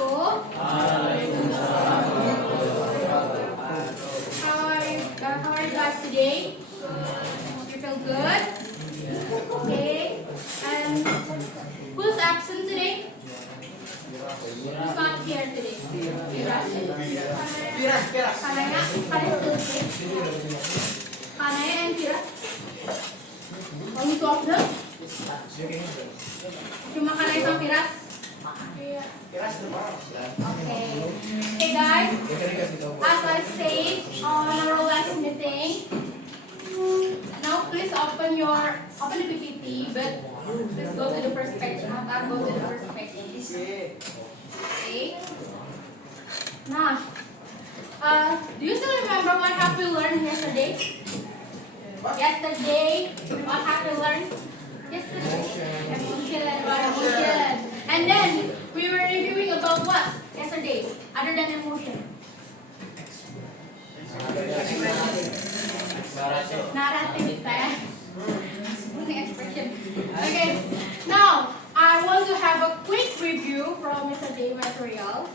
wabarakatuh. How are you guys today? You feel good? Okay. And who's absent today? Who's not here today? Firas. Kanaya still sick. Kanaya and Firas. Only two of them? Cuma Kanaya sama Firas? Okay. Hey guys, as I said on our last meeting, now please open the PPT, but let's go to the first page. I'll go to the first page. Okay. Now, do you still remember what have we learned yesterday? Yesterday, what have we learned? Emotion. And then we were reviewing about what yesterday, other than emotion. Narrative, expression. Okay. Now I want to have a quick review from yesterday material.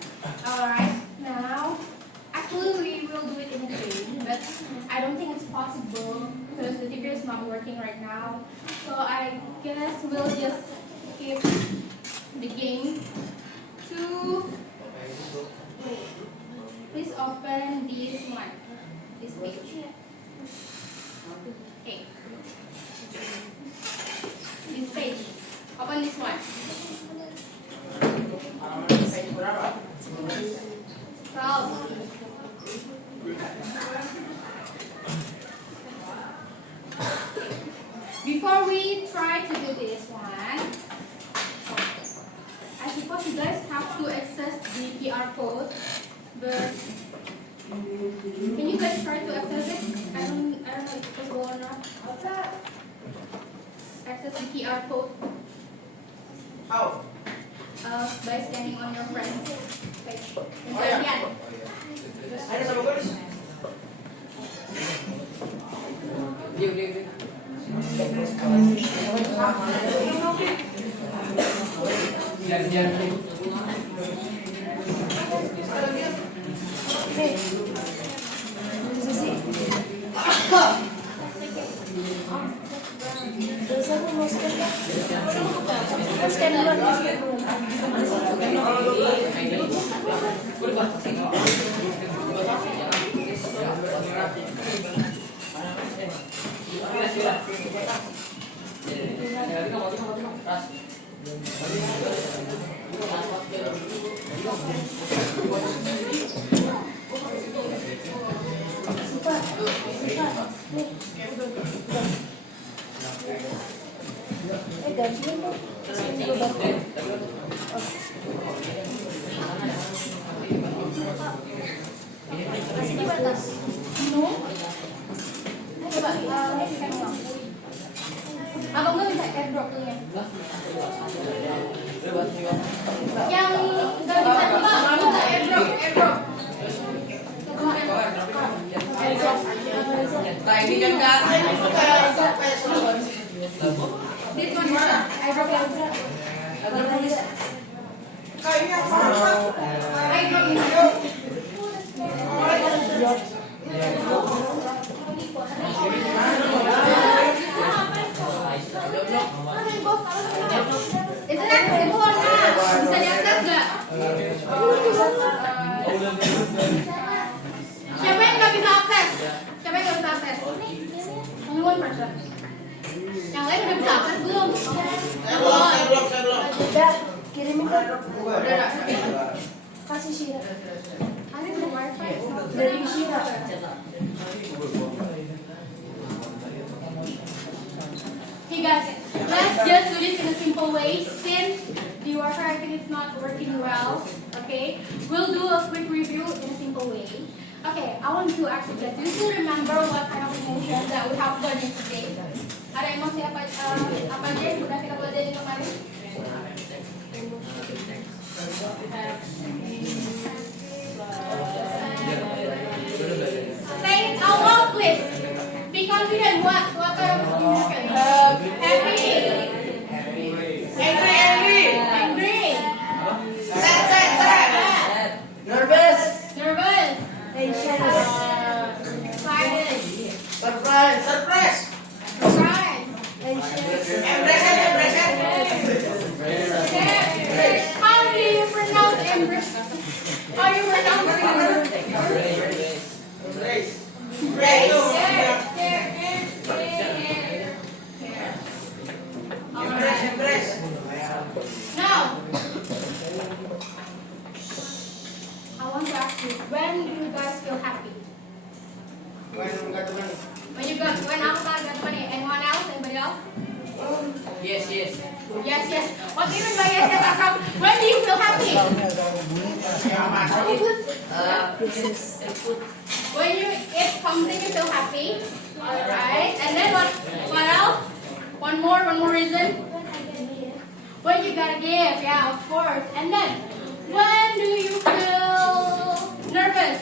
Alright. Now, actually we will do it in a game, but I don't think it's possible because the TV is not working right now. So I guess we'll just skip the game to. Please open this one, this page. Okay. This page. Open this one. Before we try to do this one, I suppose you guys have to access the QR code, but can you guys try to access it? I don't know if it's possible or not. Access the QR code. How? By scanning on your friend's page. Ada sama guys? Dia. Masih di batas. No. Coba kan ulang. Abang nggak bisa airdrop dulu ya? Yang nggak bisa coba, aku nggak airdrop. Nah ini kan nggak. This one bisa. Airdrop yang bisa. Kayaknya Airdrop ini. Itu kan sempurna. Bisa diakses nggak? Siapa yang nggak bisa akses? Only one person. Yang lain udah bisa akses belum? Saya belum. Udah, kirimin ke Udah. kasih Syira. Ada belum wifi? Dari Syira. Hey guys, let's just do this in a simple way since the Wi-Fi I think it's not working well. Okay, we'll do a quick review in a simple way. Okay, I want to ask you guys, do you still remember what kind of emotion that we have done yesterday? Ada emosi apa aja yang sudah kita pelajari kemarin? Say it out loud, please. Be confident. What kind of emotion? Happy. Angry. Sad. embrace? Are you ready? Race. Embrace. Now, I want to ask you, when do you guys feel happy? When got money. When after got money? Anyone else? Anybody else? Yes. Yes. What do you mean by yes, Akram? When do you feel happy? When you eat something, you feel happy. Alright. And then what else? One more reason. When you got a gift, yeah, of course. And then, when do you feel nervous?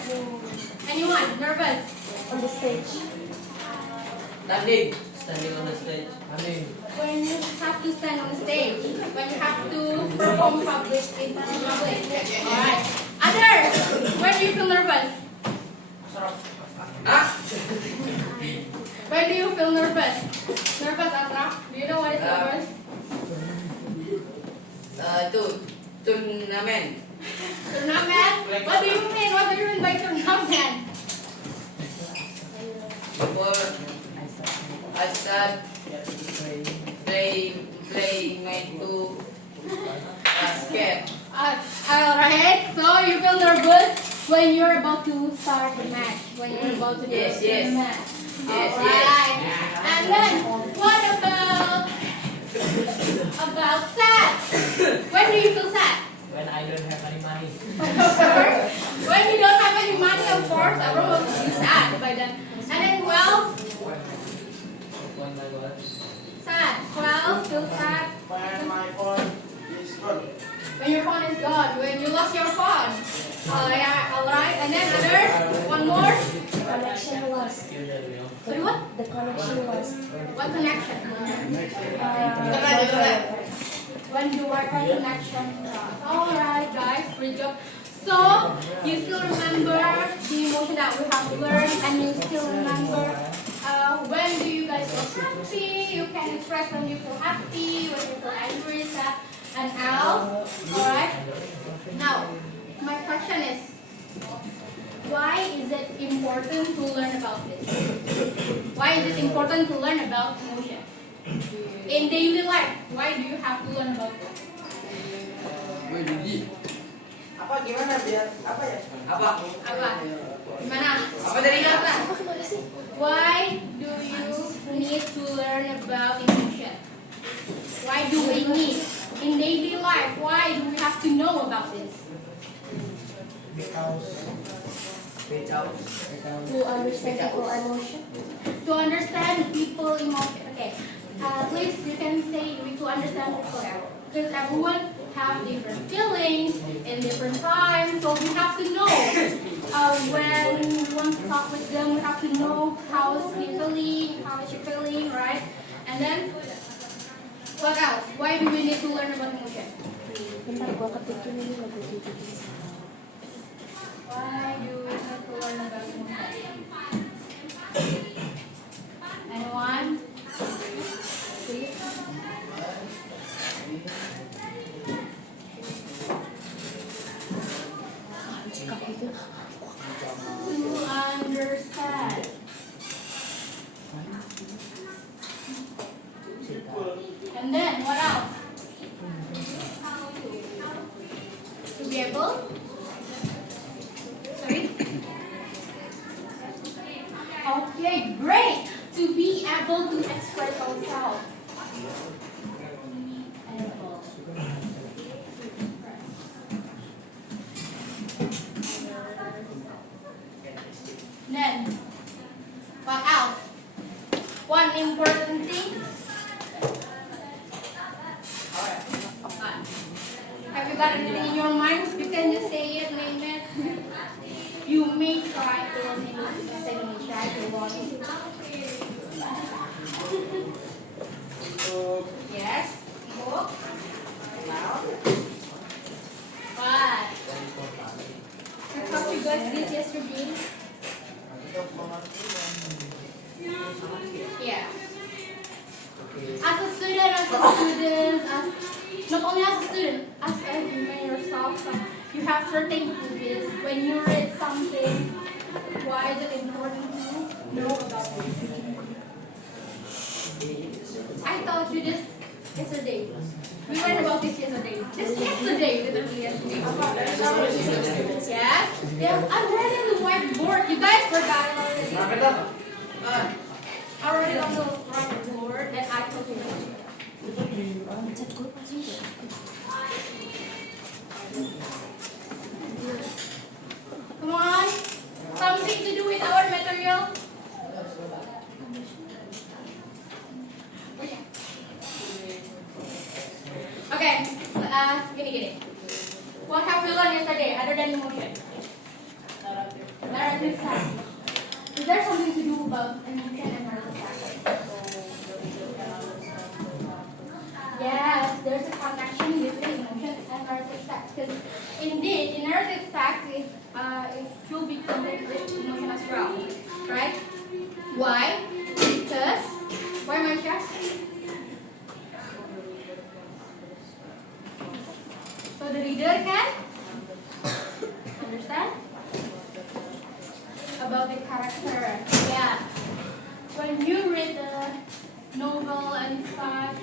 Anyone nervous? On the stage. Standing on the stage. When you have to stand on the stage. When you have to perform in public. Alright. Others, when do you feel nervous? When do you feel nervous? Nervous, Akram? Do you know what is nervous? Turnamen. Turnamen? What do you mean? What do you mean by turnamen? Before I start playing my two basket. Alright, so you feel nervous when you're about to start the match. When you're about to do Yes. the match. Yes. Alright. And then, what about sad? When do you feel sad? When I don't have any money. When you don't have any money, of course, everyone will be sad by then. And then, well, sad. Well, feel sad. When my phone is gone. When your phone is gone. When you lost your phone. Alright. And then others. One more. Connection was. Sorry, what? The connection was. What connection? When you Wi-Fi connection. Alright, guys. Great job. So, you still remember the emotion that we have learned, and you still remember when do you guys feel happy? You can express when you feel happy, when you feel angry, sad, and else. Alright? Now, my question is, why is it important to learn about this? Why is it important to learn about emotion? In daily life, why do you have to learn about this? Apa gimana biar apa ya? Apa? Apa? Gimana? Apa dari kata? Why do you need to learn about emotion? Why do we need? In daily life, why do we have to know about this? To understand people emotion. To understand people emotion. Okay. Please, you can say to understand people. Because everyone have different feelings in different times, so we have to know when we want to talk with them. We have to know how is he feeling, how is she feeling, right? And then what else? Why do we need to learn about emotion? Bentar, gua ketikin ini lagu titik. Why do we need to learn about emotion? Anyone? Please. To understand. And then what else? To be able? Sorry? Okay, great. To be able to express ourselves. Then, what else? One important thing. Have you got anything in your mind? You can just say it, name it. You may try to learn Indonesia if you want. Yes. Book. But I taught you guys this yesterday. Yeah. As a student, not only as a student, as a human yourself, you have certain duties. When you read something, why is it important to know about it? I told you this yesterday. We learned about this yesterday. Just yesterday, literally yesterday. Yes. Yeah, I'm writing the whiteboard. You guys forgot it already. I wrote it on the whiteboard and I told you. Chat gue pasti udah. Come on. Something to do with our material. Okay. Gini. What have we learned yesterday other than emotion? Narrative fact. Is there something to do about emotion and narrative fact? Yes, there's a connection between emotion and narrative facts. Because indeed, in narrative facts, it should be connected with emotion as well, right? Why? Because why, Maisha? So the reader can understand about the character. Yeah. When you read the novel and stuff,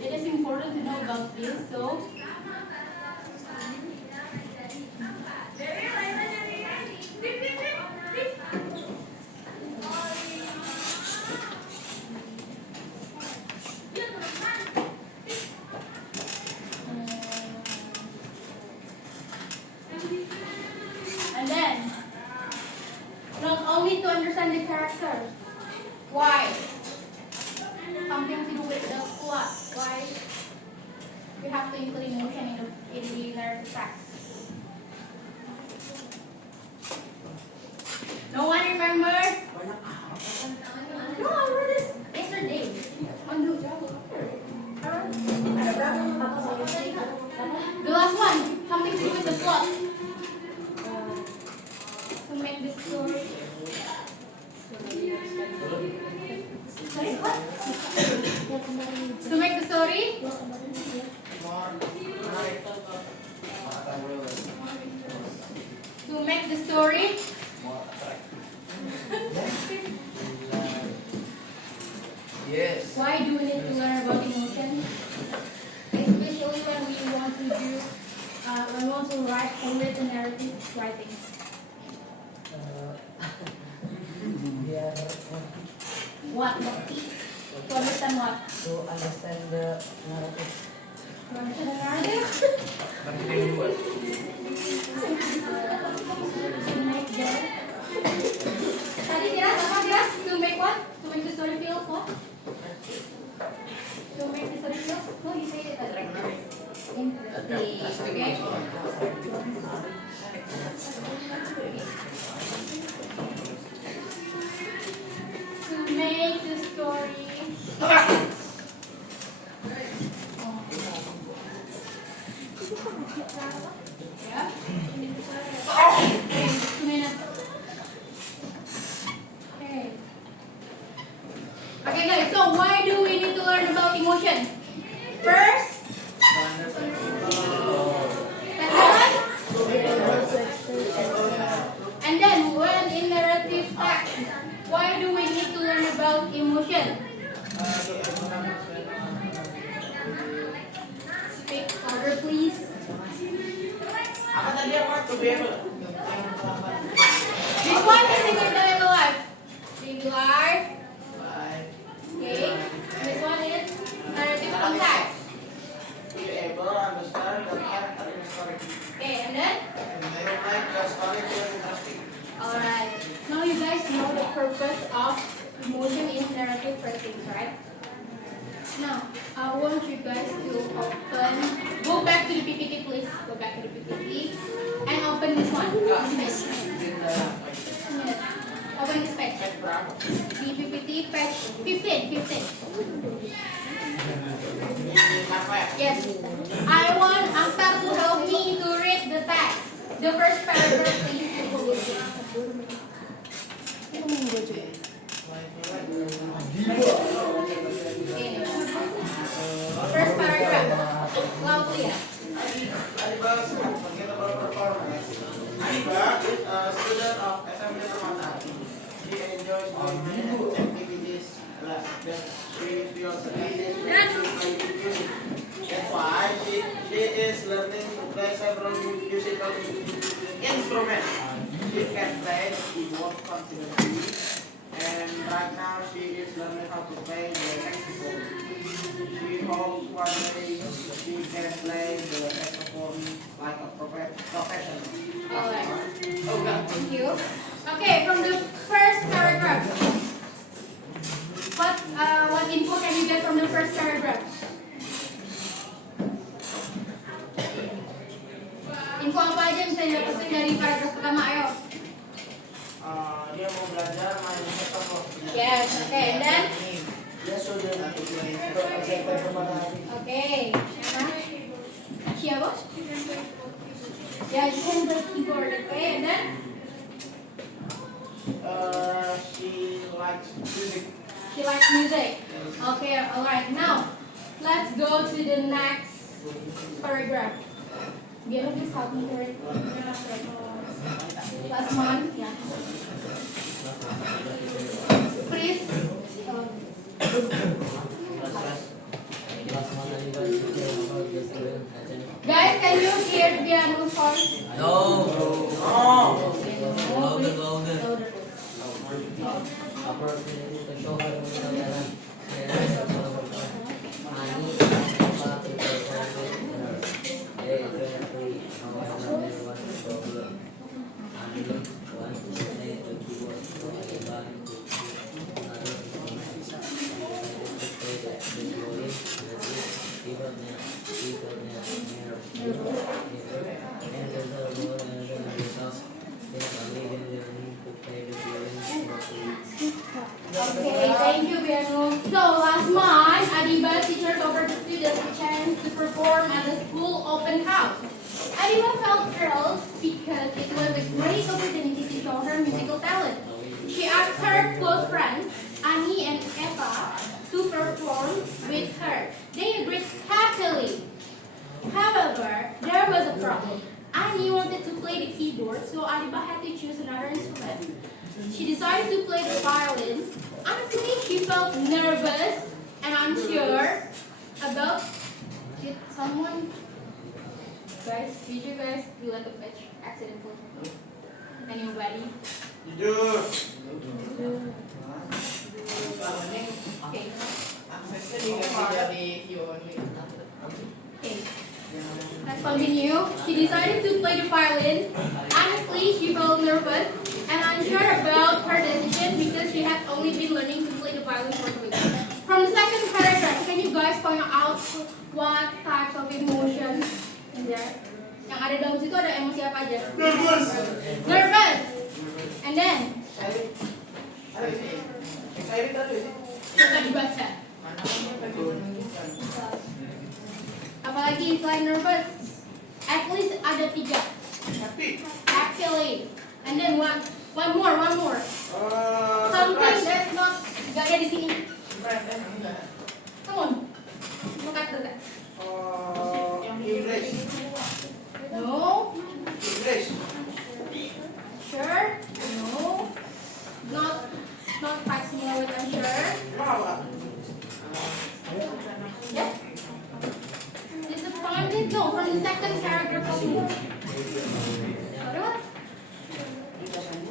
it is important to know about this. So and then not only to understand the characters. Why? Something to do with the plot. Why? We have to include emotion in the narrative facts. No one remember? No, I wrote this yesterday. On the last one, something to do with the plot. To make this story. Sorry, what? Yang kemarin To make the story. yang kemarin dia. To make the story. Yes. Why do we need to learn about emotion? Especially when we want to do, when we want to write only the narrative writings. Biar What? To understand what? to understand the narrative. To understand the narrative? To make the. Tadi Tiras apa Tiras? To make what? To make the story feel what? To make the story feel? No, you say it interesting. Okay. To make the story. Yeah. Okay, 2 minutes. Okay. Okay guys, so why do we need to learn about emotion? First, and then when in narrative facts, why do we need to learn about emotion? Speak louder, please. Apa tadi apa? To be able. This one is in your daily life. Daily life. Bye. Okay. This one is narrative context. To be able to understand the character in the story. Okay, and then. I don't like the story to interesting. Alright. Now you guys know the purpose of emotion in narrative writings, right? Now, I want you guys to open. Go back to the PPT, please. Go back to the PPT and open this one. Yes. Open this page. The PPT page 15. Yes. I want Akhtar to help me to read the text. The first paragraph, please. Itu minggu juga. Okay. First paragraph. Loudly. Adiba, forgettable performance. Adiba is a student of Assembly Permata. She enjoys doing many activities that she feels released when she plays music. That's why she is learning to play several musical instruments. She can play the keyboard confidently, and right now she is learning how to play the saxophone. She hopes one day she can play the saxophone like a professional. Alright. Oh, God. Thank you. Okay, from the first paragraph. What info can you get from the first paragraph? Info apa aja yang bisa didapetin dari paragraf pertama, ayo? Dia mau belajar main saxophone. Yes, okay, and then? Dia sudah nanti Okay. Siapa? Yeah, you can play keyboard, okay, and then? She likes music. She likes music. Okay, alright. Now, let's go to the next paragraph. Biar please help me here. Last one, yeah. Please. Guys, can you hear the piano's voice? No. Louder, louder. Opportunity to show her jalan. Okay, thank you, Piano. So, last month, Adiba teacher offered the students a chance to perform at the school open house. Adiba felt thrilled because it was a great opportunity to show her musical talent. She asked her close friends, Annie and Eva, to perform with her. They agreed happily. However, there was a problem. Annie wanted to play the keyboard, so Adiba had to choose another instrument. She decided to play the violin. Honestly, she felt nervous and unsure about did someone did you guys do like a pitch accidentally? Anybody? Jujur. Okay. Aksesnya diganti jadi violin. Okay. Let's continue. She decided to play the violin. Honestly, she felt nervous and unsure about her decision because she had only been learning to play the violin for 2 weeks. From the second paragraph, can you guys point out what types of emotions in there? Yang ada dalam situ ada emosi apa aja? Nervous. Nervous. And then? Excited tadi. Coba dibaca. Apalagi selain nervous? At least ada 3. Happy. Actually. And then one more. Something that's not gak ada di sini. Come on. Look at that. English. No. English. Sure. No. Not quite similar with I'm sure. Apa? Yeah. Disappointed? No, from the second paragraph only.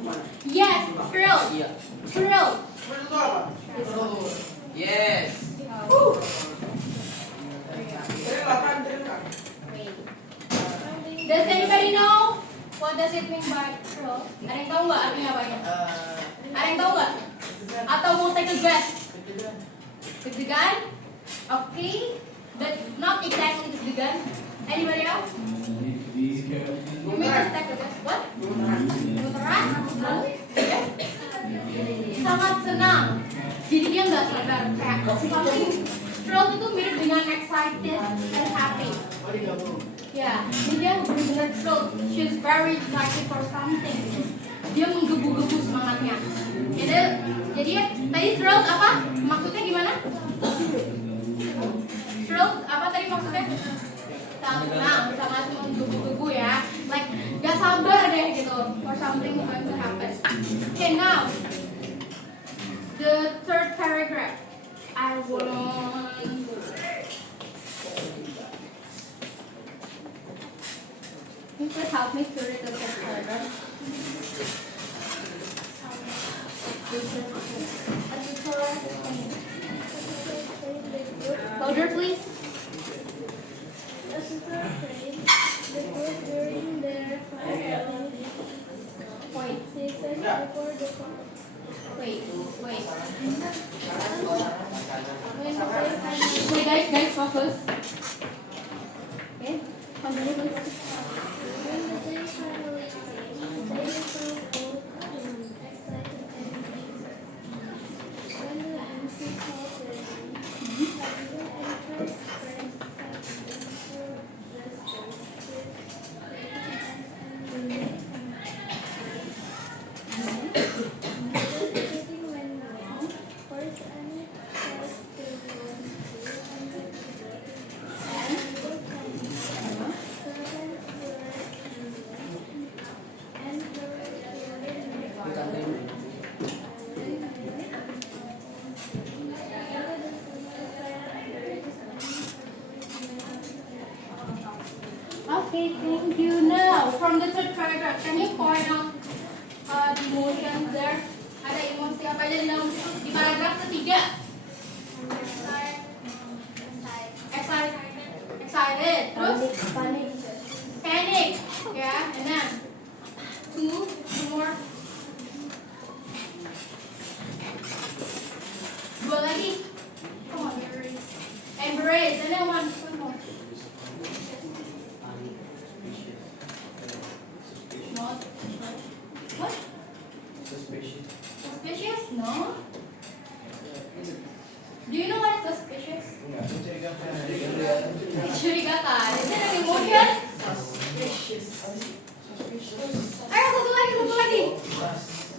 What? Yes, thrilled. Thrilled. Menurut lu apa? Yes. Does anybody know what does it mean by thrilled? Ada yang tahu nggak artinya apanya? Ada yang tahu nggak? Atau mau take a guess? Deg-degan? Okay, but not exactly deg-degan. Anybody else? You may just take a guess. What? Gemeteran? Sangat senang. Jadi dia nggak sabar. Kayak something thrilled itu mirip dengan excited and happy. Ya, jadi dia benar-benar thrilled. She's very excited for something. Dia menggebu-gebu semangatnya. Jadi tadi thrilled apa? Maksudnya gimana? Thrilled apa tadi maksudnya? senang, sangat menggebu-gebu ya. Like gak sabar deh gitu for something going to happen. Okay, now the third paragraph. I want. Can you please help me to read the third paragraph? Louder, please. Wait. Okay, guys, focus. Okay, continue, please. Okay, thank you. Now, from the third paragraph, can you point out the emotions there? Ada emosi apa aja di dalam situ? Di paragraf ketiga. Excited. Terus? Panic. Ya, and then two more. Dua lagi. Come on, embrace. And then one more. What? Suspicious? No. Do you know what is suspicious? Mencurigakan. Is it an emotion? Ayo satu lagi.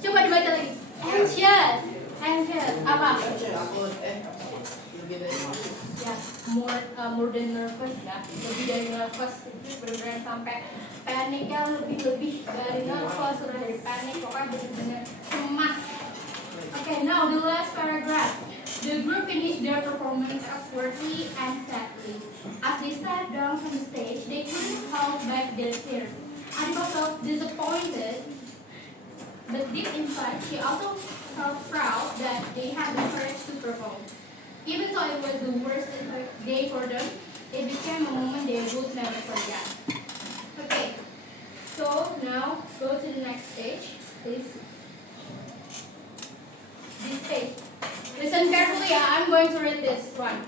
Coba dibaca lagi. Anxious. Apa? Ya, more than nervous ya. Lebih dari nervous itu benar-benar sampai panik yang lebih dari nervous, sudah dari panik, pokoknya benar-benar cemas. Okay, now the last paragraph. The group finished their performance awkwardly and sadly. As they sat down from the stage, they couldn't hold back their tears. Adiba felt disappointed, but deep inside, she also felt proud that they had the courage to perform. Even though it was the worst day for them, it became a moment they would never forget. Okay, so now go to the next stage, please. This page. Listen carefully, I'm going to read this one.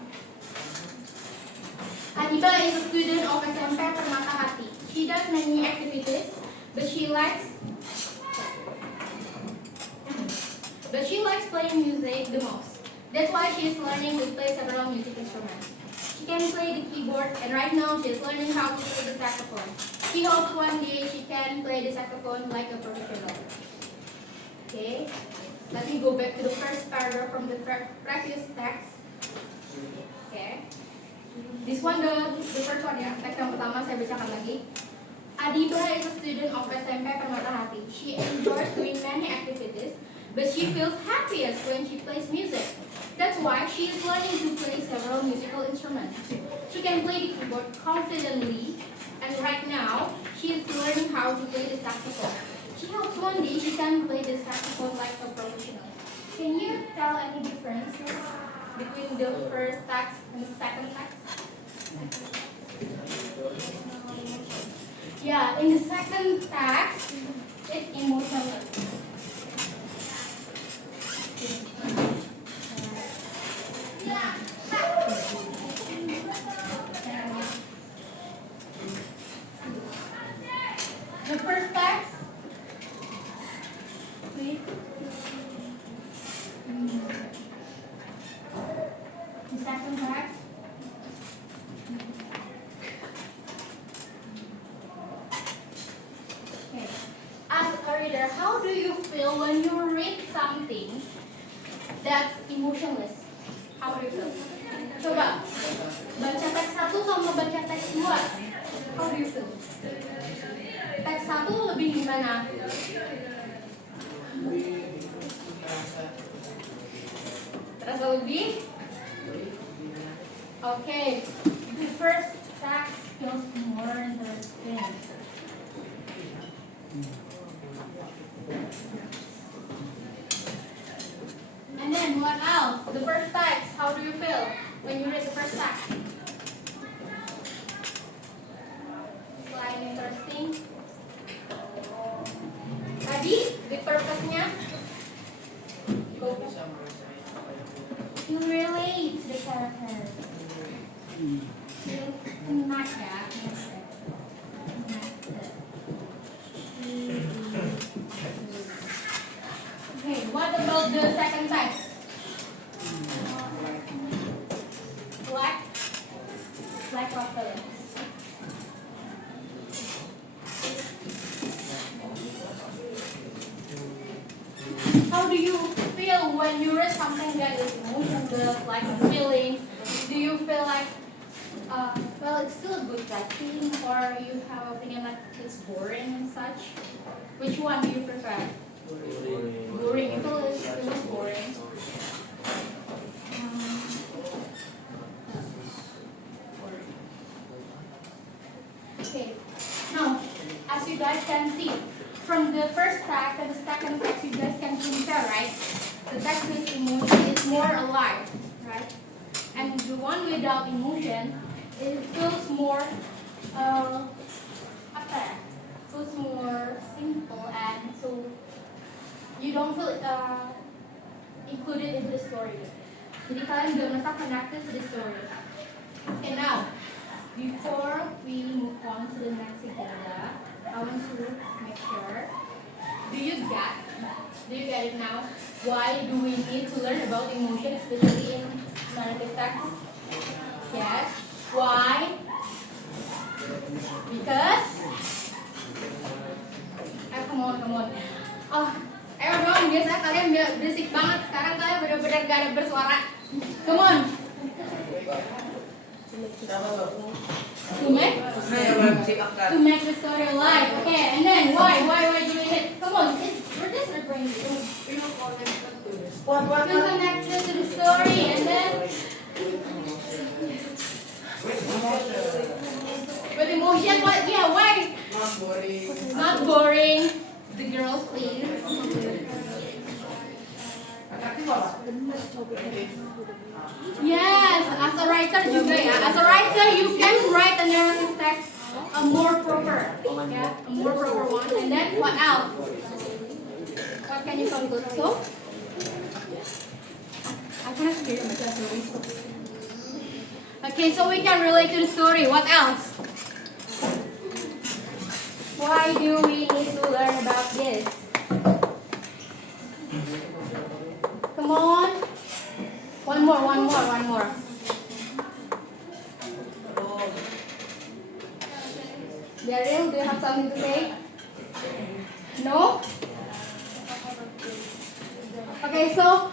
Adiba is a student of SMP Permata Hati. She does many activities, but she likes playing music the most. That's why she is learning to play several music instruments. She can play the keyboard, and right now she is learning how to play the saxophone. She hopes one day she can play the saxophone like a professional. Okay, let me go back to the first paragraph from the previous text. Okay, this one the first one ya. Teks yang pertama saya bacakan lagi. Adiba is a student of SMP Permata Hati. She enjoys doing many activities, but she feels happiest when she plays music. That's why she is learning to play several musical instruments. She can play the keyboard confidently, and right now, she is learning how to play the saxophone. She hopes one day she can play the saxophone like a professional. Can you tell any differences between the first text and the second text? Yeah, in the second text, it's emotionless. The first text, wait. The second text. Okay. As a reader, how do you feel when you read something that's emotionless? How do you feel? Coba baca teks satu 1 sama baca teks 2, how do you feel? Teks 1 lebih gimana? Terasa lebih? Okay, the first text feels more interesting. And then what else? The first text, how do you feel when you read the first text? Selain interesting. Tadi, the purpose-nya? You relate to the character. You connect ya. Okay, what about the second text? Like what feelings? How do you feel when you read something that is emotional, like feelings? Do you feel like, well, it's still a good writing, or you have an opinion like it's boring and such? Which one do you prefer? Boring. You feel it was boring. Okay. Now, as you guys can see, from the first text and the second text, you guys can compare, right? The text with emotion is more alive, right? And the one without emotion, it feels more, feels more simple, and so you don't feel included in the story. Jadi kalian gak merasa connected to the story. Okay, now, before we move on to the next agenda, I want to make sure. Do you get it now? Why do we need to learn about emotion, especially in narrative text? Yes. Why? Because. Come on. Oh, dong, biasa kalian berisik banget. Sekarang kalian benar-benar gak ada bersuara. Come on. To make the story alive. Okay, and then why do we need? Come on, we're just referring to connected to the story, and then with emotion. What? Yeah, why? Not boring. The girls, please. Yes, as a writer juga ya. As a writer, you can write a narrative text more proper, yeah, a more proper one. And then what else? What can you conclude? So, I cannot hear the story. Okay, so we can relate to the story. What else? Why do we need to learn about this? Come on. One more. Daryl, do you have something to say? No? Okay, so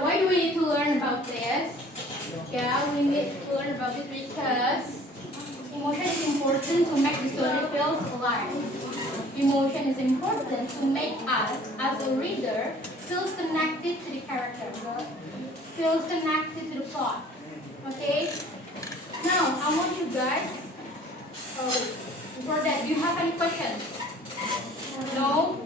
why do we need to learn about this? Yeah, we need to learn about it because emotion is important to make the story feel alive. Emotion is important to make us, as a reader, feel connected to the character, feel connected to the plot. Okay? Now, I want you guys, before that, do you have any questions? No?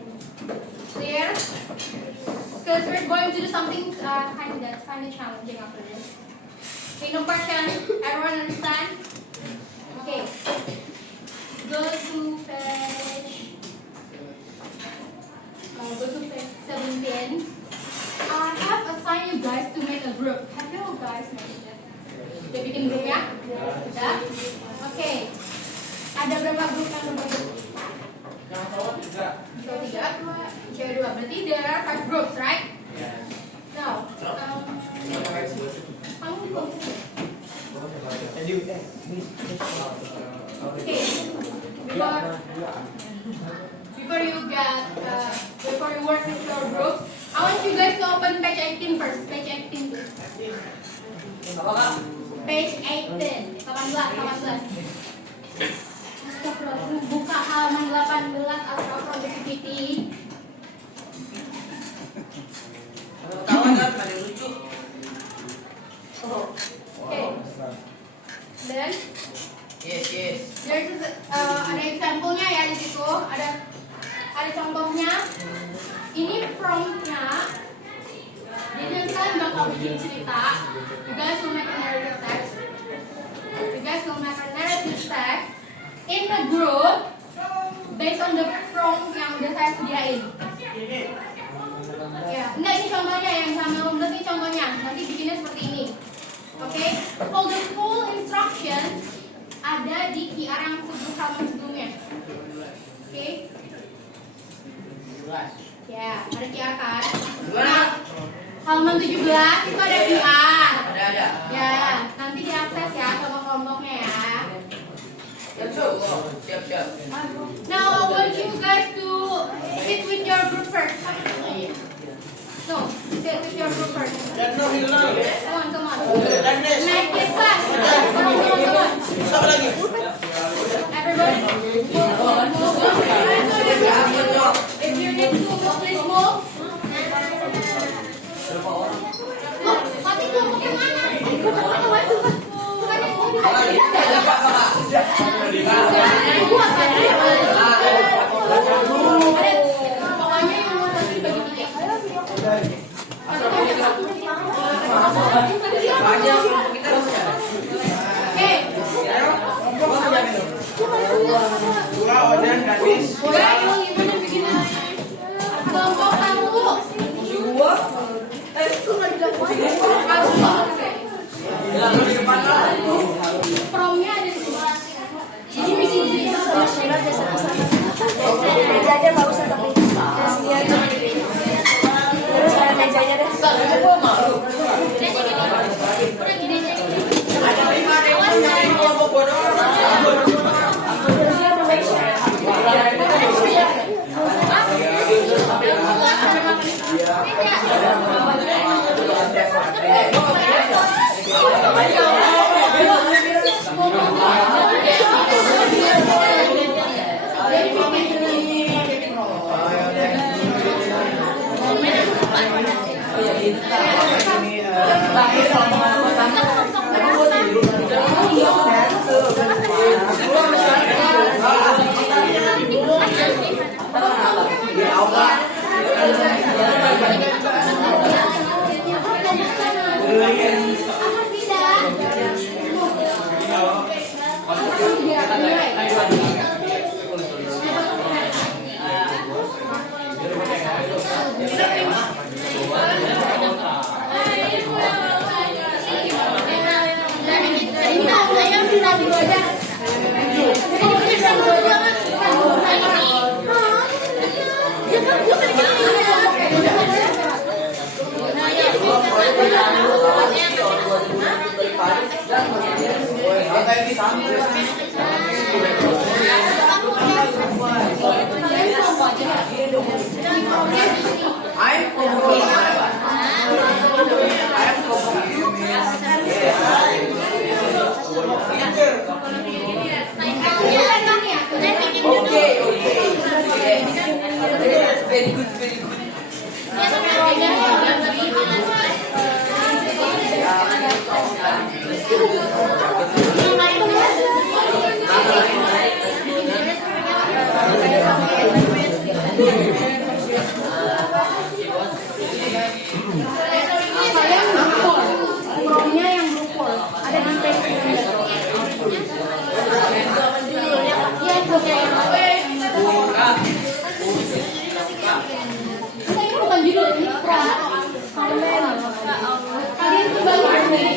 Clear? Because we're going to do something that's kind of challenging after this. Okay, no question? Everyone understand? Okay. Go to page 17. I have assigned you guys to make a group. Have you guys made it? Udah bikin grup ya? Udah? Oke. Ada berapa grup yang berbagi? Yang cowok 3. Cowok 3, cewek 2. Berarti there are 5 groups, right? Now, kamu okay. Before you work with your group, I want you guys to open page 18 first. Page 18. Apa kak? Page 18. 18. Astagfirullah. Buka halaman 18 Astagfirullah di PPT. Tahu kan pada lucu. Oke. Dan Yes. ada example-nya ya di situ. Ada contohnya. Ini promptnya. Jadi nanti kalian bakal bikin cerita. You guys will make a narrative text. In the group based on the prompt yang udah saya sediain. Ya, enggak ini contohnya yang sama Umrah ini contohnya. Nanti bikinnya seperti ini. Oke, for the full instructions ada di QR yang sebelumnya. Oke. Ya, ada QR kan? Nah, halaman 17 itu ada QR. Ada. Ya, nanti diakses ya sama kelompoknya ya. Siap. Now I want you guys to sit with your group first. No, sit with your group first. Dan no hilang. Come on. Like this. Naik ke kelas. Come on. Sama lagi. Everybody. If you need to move, please move. Look, mati kelompoknya mana? Pokoknya yang mau tadi bagi tiga. Banyak kelompok kita bisa. Oke. Dua order gratis. Guys, gimana bikinnya? Kelompok satu. Promnya ada di sebelah. Ini misi Surat ya sana-sana. Mejanya nggak usah tapi sini aja. Terus ada mejanya deh. Ada 5 yang kelompok bodoh. Very good. Promnya yang blue ada di page. Ini bukan judul, ini prom. Kalian kembali sendiri.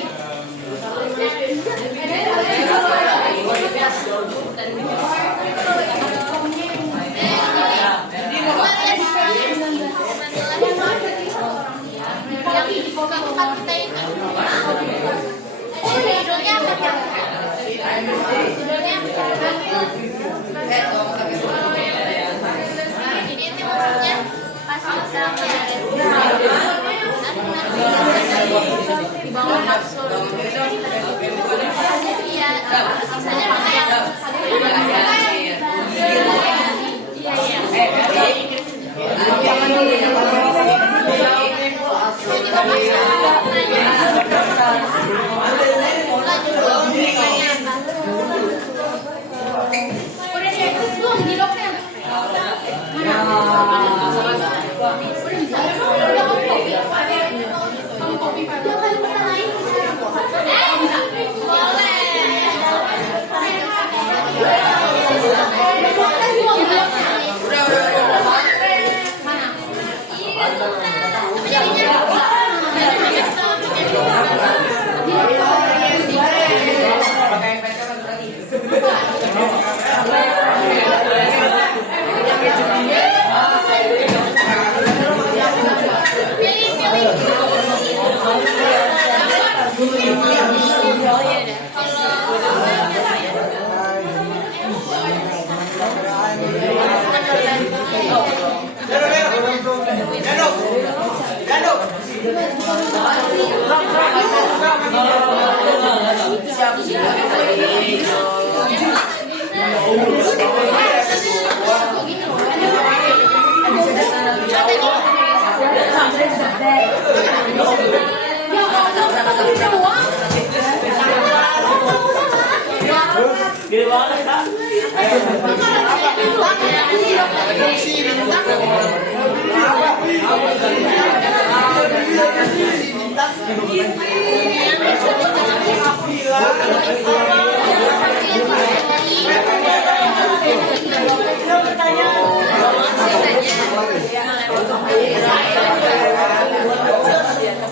Di bawah kapsul.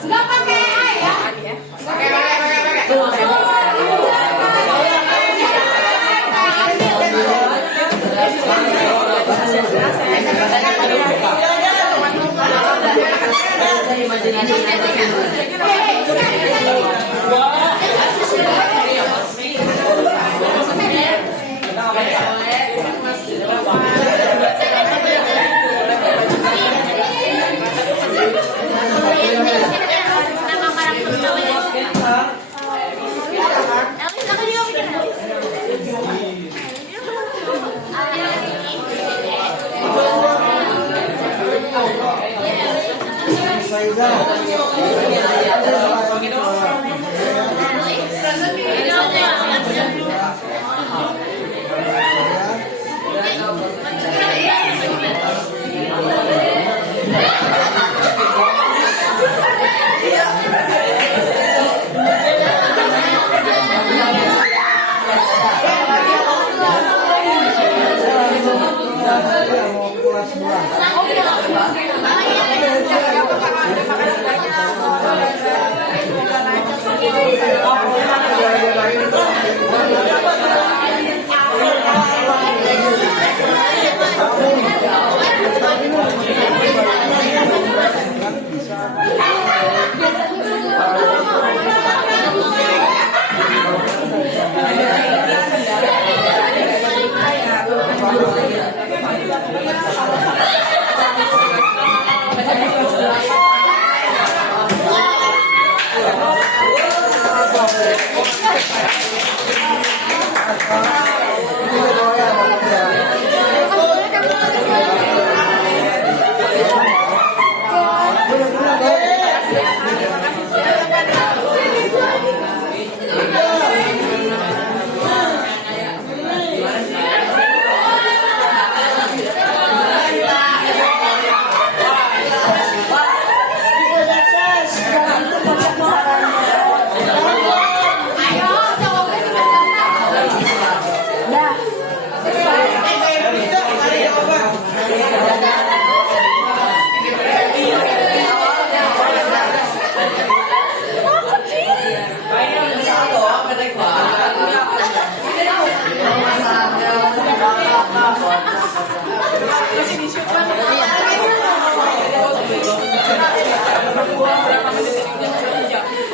Nggak pakai A ya?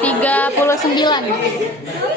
Tiga 39.